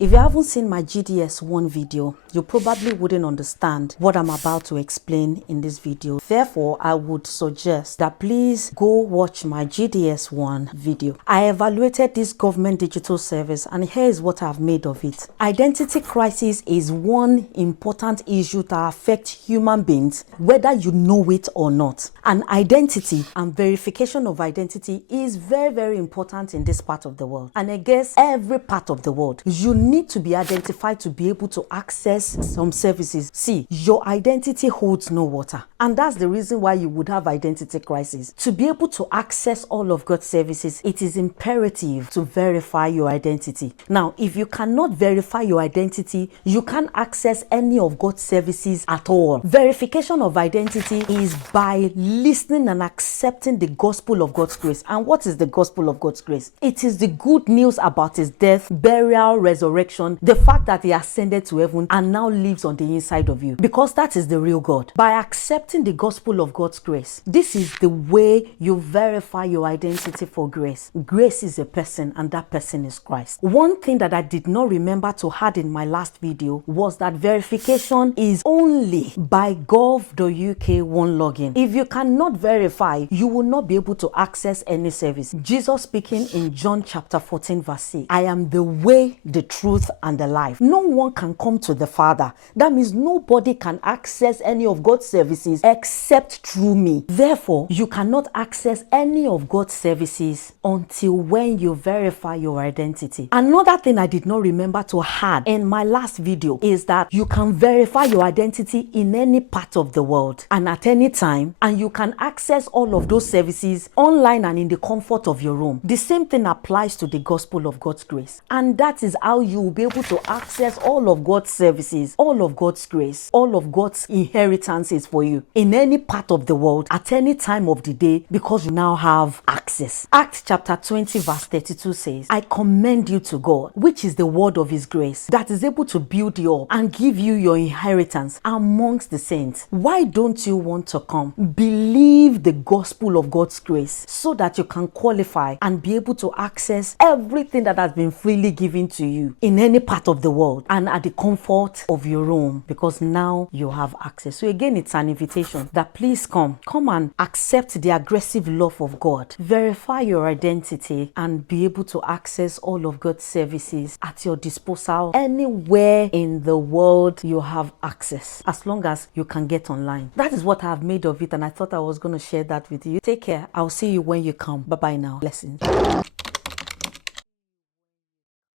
If you haven't seen my GDS1 video, you probably wouldn't understand what I'm about to explain in this video. Therefore, I would suggest that please go watch my GDS1 video. I evaluated this government digital service and here is what I've made of it. Identity crisis is one important issue that affects human beings, whether you know it or not. And identity and verification of identity is very, very important in this part of the world. And I guess every part of the world, you need to be identified to be able to access some services. See, your identity holds no water. And that's the reason why you would have identity crisis. To be able to access all of God's services, it is imperative to verify your identity. Now, if you cannot verify your identity, you can't access any of God's services at all. Verification of identity is by listening and accepting the gospel of God's grace. And what is the gospel of God's grace? It is the good news about his death, burial, resurrection, the fact that he ascended to heaven and now lives on the inside of you, because that is the real God. By accepting the gospel of God's grace, this is the way you verify your identity for grace. Grace is a person and that person is Christ. One thing that I did not remember to add in my last video was that verification is only by gov.uk one login. If you cannot verify, you will not be able to access any service. Jesus speaking in John chapter 14 verse 6, I am the way, the truth and the life. No one can come to the Father. That means nobody can access any of God's services except through me. Therefore, you cannot access any of God's services until when you verify your identity. Another thing I did not remember to add in my last video is that you can verify your identity in any part of the world and at any time, and you can access all of those services online and in the comfort of your room. The same thing applies to the gospel of God's grace, and that is how you will be able to access all of God's services, all of God's grace, all of God's inheritances for you in any part of the world at any time of the day, because you now have access. Acts chapter 20 verse 32 says, I commend you to God, which is the word of his grace, that is able to build you up and give you your inheritance amongst the saints. Why don't you want to come? Believe the gospel of God's grace so that you can qualify and be able to access everything that has been freely given to you in any part of the world and at the comfort of your room, because now you have access. So again, it's an invitation that please come and accept the aggressive love of God, verify your identity, and be able to access all of God's services at your disposal anywhere in the world. You have access as long as you can get online. That is what I have made of it, and I thought I was going to share that with you. Take care. I'll see you when you come. Bye bye now. Blessings.